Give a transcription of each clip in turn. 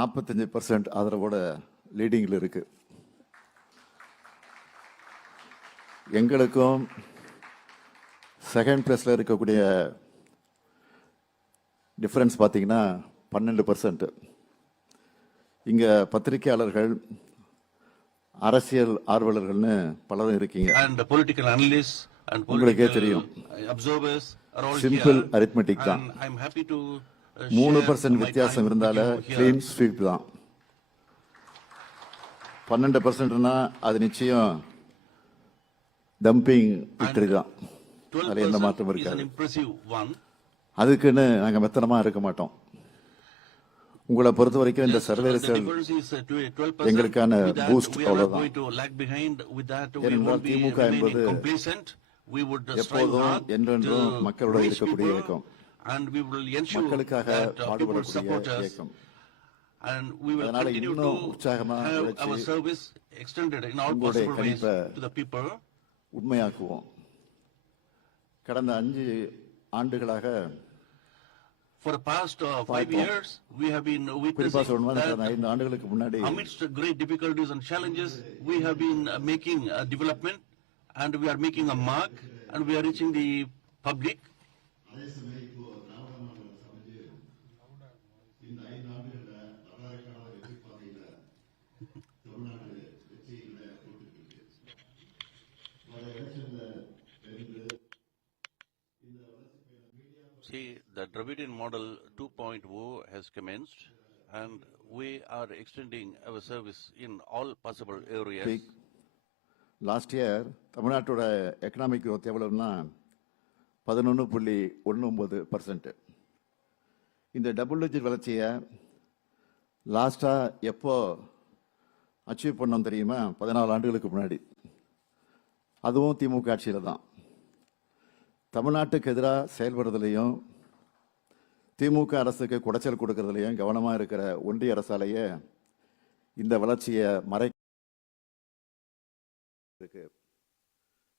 45% ஆதரவோட லீடிங்கில் இருக்கு. எங்களுக்கும் செகண்ட் பிளேஸில் இருக்கக்கூடிய டிஃப்ரென்ஸ் பார்த்தீங்கன்னா 12%. இங்கே பத்திரிகையாளர்கள், அரசியல் ஆர்வலர்கள்னு பலரும் இருக்கீங்க. உங்களுக்கே தெரியும், சிம்பிள் அரித்மெட்டிக் தான். 3% வித்தியாசம் இருந்தால கிளீன் ஸ்வீப் தான். 12%னா அது நிச்சயம் டம்பிங் விக்டரி தான். அதில் எந்த மாற்றம் இருக்காது. அதுக்குன்னு நாங்கள் மெத்தனமா இருக்க மாட்டோம். உங்களை பொறுத்த வரைக்கும் இந்த சர்வே ரிசல்ட் எங்களுக்கான பூஸ்ட், அவ்வளவுதான். ஏனென்றால் திமுக என்பது எப்போதும் என்றென்றும் மக்களோட இருக்கக்கூடிய இயக்கம், மக்களுக்காக பாடுபடக்கூடிய இயக்கம். அதனால இன்னும் உற்சாகமா உங்களுடைய கணிப்பை உண்மையாக்குவோம். கடந்த 5 ஆண்டுகளாக For the past 5 years, we have been witnessing that amidst great difficulties and challenges, we have been making a development, and we are making a mark, and we are reaching the public. See, the Dravidian Model 2.0 has commenced, and we are extending our service in all possible areas. Last year, தமிழ்நாட்டோட economic growth எவ்வளவுன்னா 11.19%. இந்த double digit வளர்ச்சியை லாஸ்டா எப்போ achieve பண்ணோம் தெரியுமா? 14 ஆண்டுகளுக்கு முன்னாடி. அதுவும் திமுக ஆட்சியில் தான். தமிழ்நாட்டுக்கு எதிராக செயல்படுறதுலையும் திமுக அரசுக்கு குடைச்சல் கொடுக்கறதுலையும் கவனமாக இருக்கிற ஒன்றிய அரசாலேயே இந்த வளர்ச்சியை இருக்கு.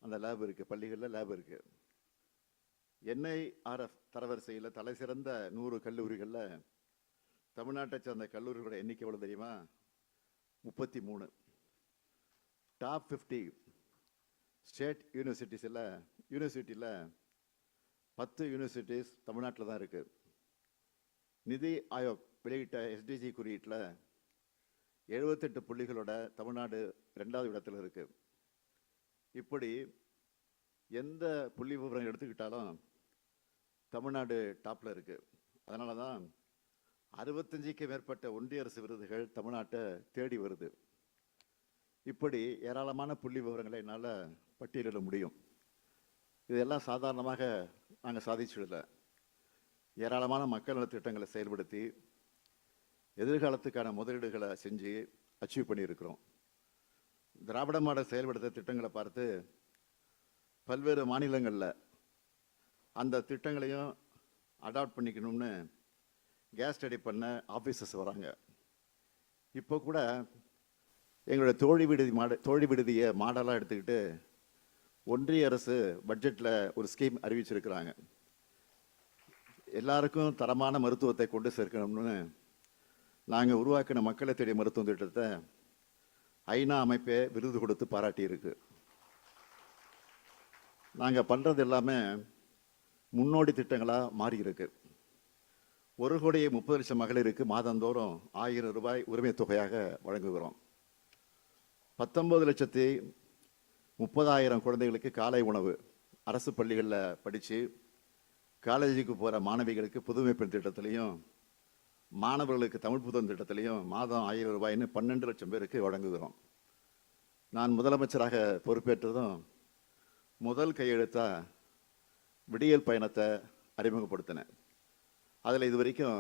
அந்த லேப் இருக்கு, பள்ளிகளில் லேப் இருக்கு. NIRF தரவரிசையில் தலை சிறந்த 100 கல்லூரிகளில் தமிழ்நாட்டை சேர்ந்த கல்லூரிகளோட எண்ணிக்கை எவ்வளவு தெரியுமா? 33. டாப் 50 ஸ்டேட் யூனிவர்சிட்டியில் 10 யூனிவர்சிட்டிஸ் தமிழ்நாட்டில் தான் இருக்கு. நிதி ஆயோக் வெளியிட்ட SDG குறியீட்டில் 78 புள்ளிகளோட தமிழ்நாடு 2வது இடத்துல இருக்கு. இப்படி எந்த புள்ளி விவரம் எடுத்துக்கிட்டாலும் தமிழ்நாடு டாப்ல இருக்கு. அதனால தான் 65க்கு மேற்பட்ட ஒன்றிய அரசு விருதுகள் தமிழ்நாட்டை தேடி வருது. இப்படி ஏராளமான புள்ளி விவரங்களை என்னால் பட்டியலிட முடியும். இதெல்லாம் சாதாரணமாக நாங்கள் சாதிச்சுடல. ஏராளமான மக்கள் நல திட்டங்களை செயல்படுத்தி எதிர்காலத்துக்கான முதலீடுகளை செஞ்சு அச்சீவ் பண்ணியிருக்கிறோம். திராவிட மாடல் செயல்படுத்த திட்டங்களை பார்த்து பல்வேறு மாநிலங்களில் அந்த திட்டங்களையும் அடாப்ட் பண்ணிக்கணும்னு கேஸ் ஸ்டடி பண்ண ஆஃபீஸர்ஸ் வராங்க. இப்போ கூட எங்களுடைய தோழி விடுதியை மாடலாக எடுத்துக்கிட்டு ஒன்றிய அரசு பட்ஜெட்டில் ஒரு ஸ்கீம் அறிவிச்சிருக்கிறாங்க. எல்லாருக்கும் தரமான மருத்துவத்தை கொண்டு சேர்க்கணும்னு நாங்கள் உருவாக்கின மக்களை தேடிய மருத்துவ திட்டத்தை ஐநா அமைப்பே விருது கொடுத்து பாராட்டியிருக்கு. நாங்கள் பண்ணுறது எல்லாமே முன்னோடி திட்டங்களாக மாறி இருக்கு. 1,30,00,000 மகளிருக்கு மாதந்தோறும் 1000 ரூபாய் உரிமை தொகையாக வழங்குகிறோம். 19,30,000 குழந்தைகளுக்கு காலை உணவு அரசு பள்ளிகளில் படித்து காலேஜுக்கு போகிற மாணவிகளுக்கு புதுமை பெண் திட்டத்திலையும் மாணவர்களுக்கு தமிழ் புத்தகம் திட்டத்திலையும் மாதம் 1000 ரூபாய்னு 12 லட்சம் பேருக்கு வழங்குகிறோம். நான் முதலமைச்சராக பொறுப்பேற்றதும் முதல் கையெழுத்தா விடியல் பயணத்தை அறிமுகப்படுத்தினேன். அதில் இது வரைக்கும்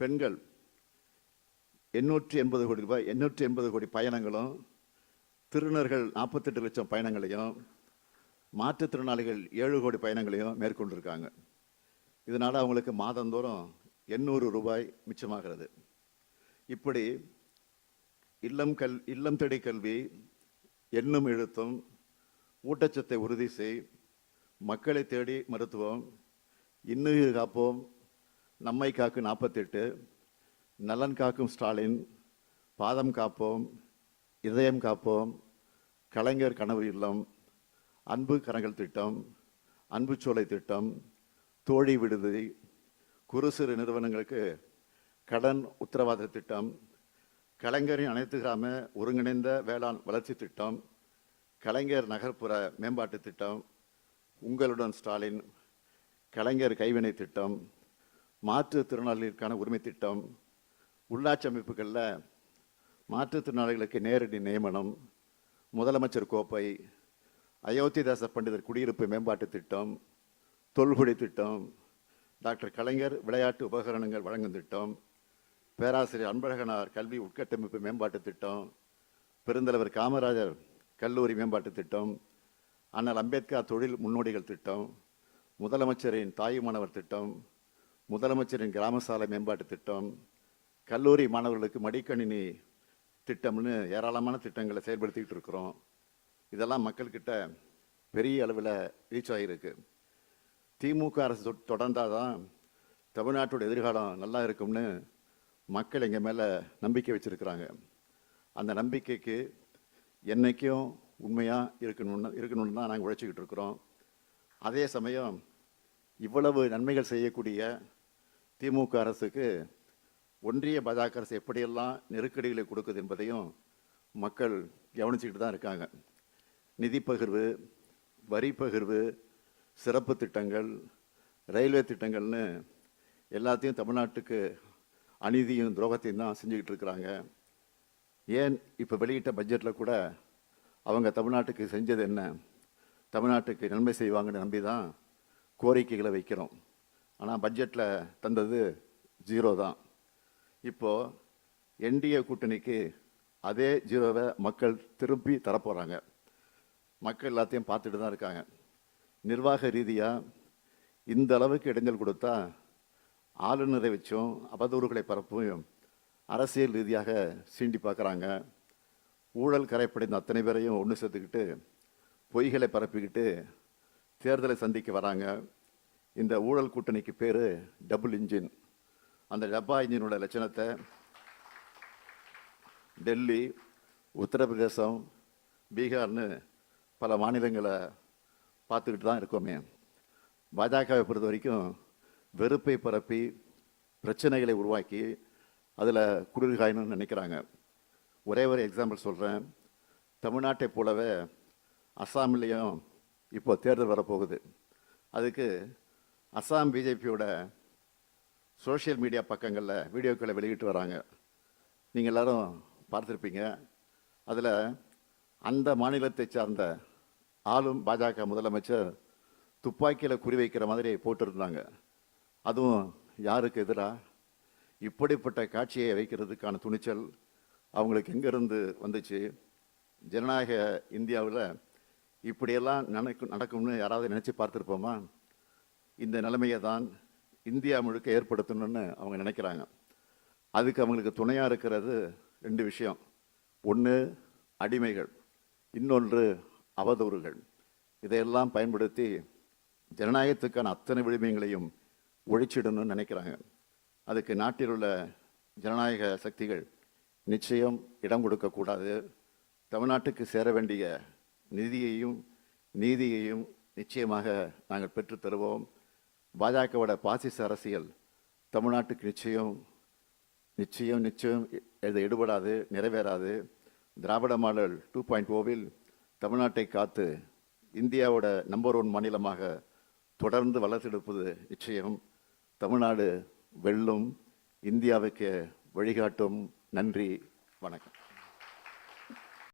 பெண்கள் 880 கோடி ரூபாய் 880 கோடி பயணங்களும், திருநர்கள் 48 லட்சம் பயணங்களையும், மாற்றுத்திறனாளிகள் 7 கோடி பயணங்களையும் மேற்கொண்டிருக்காங்க. இதனால் அவங்களுக்கு மாதந்தோறும் 800 ரூபாய் மிச்சமாகிறது. இப்படி இல்லம் தேடி கல்வி, எண்ணும் எழுத்தும், ஊட்டச்சத்தை உறுதி செய், மக்களை தேடி மருத்துவம், இன்னுயிர் காப்போம், நம்மை காக்கு 48, நலன் காக்கும் ஸ்டாலின், பாதம் காப்போம், இதயம் காப்போம், கலைஞர் கனவு இல்லம், அன்பு கரங்கள் திட்டம், அன்பு சோலை திட்டம், தோழி விடுதி, குறு சிறு நிறுவனங்களுக்கு கடன் உத்தரவாத திட்டம், கலைஞரின் அனைத்து கிராம ஒருங்கிணைந்த வேளாண் வளர்ச்சி திட்டம், கலைஞர் நகர்ப்புற மேம்பாட்டு திட்டம், உங்களுடன் ஸ்டாலின், கலைஞர் கைவினை திட்டம், மாற்றுத்திறனாளிகளுக்கான உரிமை திட்டம், உள்ளாட்சி அமைப்புகளில் மாற்றுத்திறனாளிகளுக்கு நேரடி நியமனம், முதலமைச்சர் கோப்பை, அயோத்திதாச பண்டிதர் குடியிருப்பு மேம்பாட்டு திட்டம், தொல்குடி திட்டம், டாக்டர் கலைஞர் விளையாட்டு உபகரணங்கள் வழங்கும் திட்டம், பேராசிரியர் அன்பழகனார் கல்வி உட்கட்டமைப்பு மேம்பாட்டு திட்டம், பெருந்தலைவர் காமராஜர் கல்லூரி மேம்பாட்டு திட்டம், அண்ணல் அம்பேத்கர் தொழில் முன்னோடிகள் திட்டம், முதலமைச்சரின் தாயுமானவர் திட்டம், முதலமைச்சரின் கிராம சாலை மேம்பாட்டு திட்டம், கல்லூரி மாணவர்களுக்கு மடிக்கணினி திட்டம்னு ஏராளமான திட்டங்களை செயல்படுத்திக்கிட்டு இருக்கிறோம். இதெல்லாம் மக்கள்கிட்ட பெரிய அளவில் ரீச் ஆகியிருக்கு. திமுக அரசு தொடர்ந்தாதான் தமிழ்நாட்டோட எதிர்காலம் நல்லா இருக்கும்னு மக்கள் எங்கள் மேலே நம்பிக்கை வச்சுருக்கிறாங்க. அந்த நம்பிக்கைக்கு என்றைக்கும் உண்மையாக இருக்கணும்னு தான் நாங்கள் உழைச்சிக்கிட்டு இருக்கிறோம். அதே சமயம் இவ்வளவு நன்மைகள் செய்யக்கூடிய திமுக அரசுக்கு ஒன்றிய பாஜக அரசு எப்படியெல்லாம் நெருக்கடிகளை கொடுக்குது என்பதையும் மக்கள் கவனிச்சுக்கிட்டு தான் இருக்காங்க. நிதி பகிர்வு, வரி பகிர்வு, சிறப்பு திட்டங்கள், ரயில்வே திட்டங்கள்னு எல்லாத்தையும் தமிழ்நாட்டுக்கு அநீதியும் துரோகத்தையும் தான் செஞ்சுக்கிட்டு இருக்கிறாங்க. ஏன் இப்போ வெளியிட்ட பட்ஜெட்டில் கூட அவங்க தமிழ்நாட்டுக்கு செஞ்சது என்ன, தமிழ்நாட்டுக்கு நன்மை செய்வாங்கன்னு நம்பி தான் கோரிக்கைகளை வைக்கிறோம். ஆனால் பட்ஜெட்டில் தந்தது 0 தான். இப்போது என்டிஏ கூட்டணிக்கு அதே 0வை மக்கள் திருப்பி தரப்போகிறாங்க. மக்கள் எல்லாத்தையும் பார்த்துட்டு தான் இருக்காங்க. நிர்வாக ரீதியாக இந்த அளவுக்கு இடைஞ்சல் கொடுத்தா ஆளுநரை வச்சும் அவதூறுகளை பரப்பும் அரசியல் ரீதியாக சீண்டி பார்க்குறாங்க. ஊழல் கரைப்படைந்த அத்தனை பேரையும் ஒன்று சேர்த்துக்கிட்டு பொய்களை பரப்பிக்கிட்டு தேர்தலை சந்திக்க வராங்க. இந்த ஊழல் கூட்டணிக்கு பேர் டபுள் இன்ஜின். அந்த டப்பா இன்ஜினோட லட்சணத்தை டெல்லி, உத்தரப்பிரதேசம், பீகார்னு பல மாநிலங்களை பார்த்துக்கிட்டு தான் இருக்கோமே. பாஜகவை பொறுத்த வரைக்கும் வெறுப்பை பரப்பி பிரச்சனைகளை உருவாக்கி அதில் குளிர்காயணும்னு நினைக்கிறாங்க. ஒரே ஒரு எக்ஸாம்பிள் சொல்கிறேன். தமிழ்நாட்டை போலவே அஸ்ஸாம்லேயும் இப்போ தேர்தல் வரப்போகுது. அதுக்கு அஸ்ஸாம் பிஜேபியோட சோஷியல் மீடியா பக்கங்களில் வீடியோக்களை வெளியிட்டு வராங்க. நீங்கள் எல்லாரும் பார்த்துருப்பீங்க. அதில் அந்த மாநிலத்தை சார்ந்த ஆளும் பாஜக முதலமைச்சர் துப்பாக்கியில் குறிவைக்கிற மாதிரி போட்டிருந்தாங்க. அதுவும் யாருக்கு எதிராக? இப்படிப்பட்ட காட்சியை வைக்கிறதுக்கான துணிச்சல் அவங்களுக்கு எங்கேருந்து வந்துச்சு? ஜனநாயக இந்தியாவில் இப்படியெல்லாம் நடக்கும்னு யாராவது நினச்சி பார்த்துருப்போமா? இந்த நிலைமையை தான் இந்தியா முழுக்க ஏற்படுத்தணும்னு அவங்க நினைக்கிறாங்க. அதுக்கு அவங்களுக்கு துணையாக இருக்கிறது 2 விஷயம். ஒன்று அடிமைகள், இன்னொன்று அவதூறுகள். இதையெல்லாம் பயன்படுத்தி ஜனநாயகத்துக்கான அத்தனை விழுமியங்களையும் ஒழிச்சிடணும்னு நினைக்கிறாங்க. அதுக்கு நாட்டில் உள்ள ஜனநாயக சக்திகள் நிச்சயம் இடம் கொடுக்கக்கூடாது. தமிழ்நாட்டுக்கு சேர வேண்டிய நிதியையும் நீதியையும் நிச்சயமாக நாங்கள் பெற்றுத் தருவோம். பாஜகவோட பாசிச அரசியல் தமிழ்நாட்டுக்கு நிச்சயம் நிச்சயம் நிச்சயம் இது எடுபடாது, நிறைவேறாது. திராவிட மாடல் 2.0வில் தமிழ்நாட்டை காத்து இந்தியாவோட நம்பர் 1 மாநிலமாக தொடர்ந்து வளர்த்தெடுப்பது நிச்சயம். தமிழ்நாடு வெல்லும், இந்தியாவுக்கு வழிகாட்டும். நன்றி, வணக்கம்.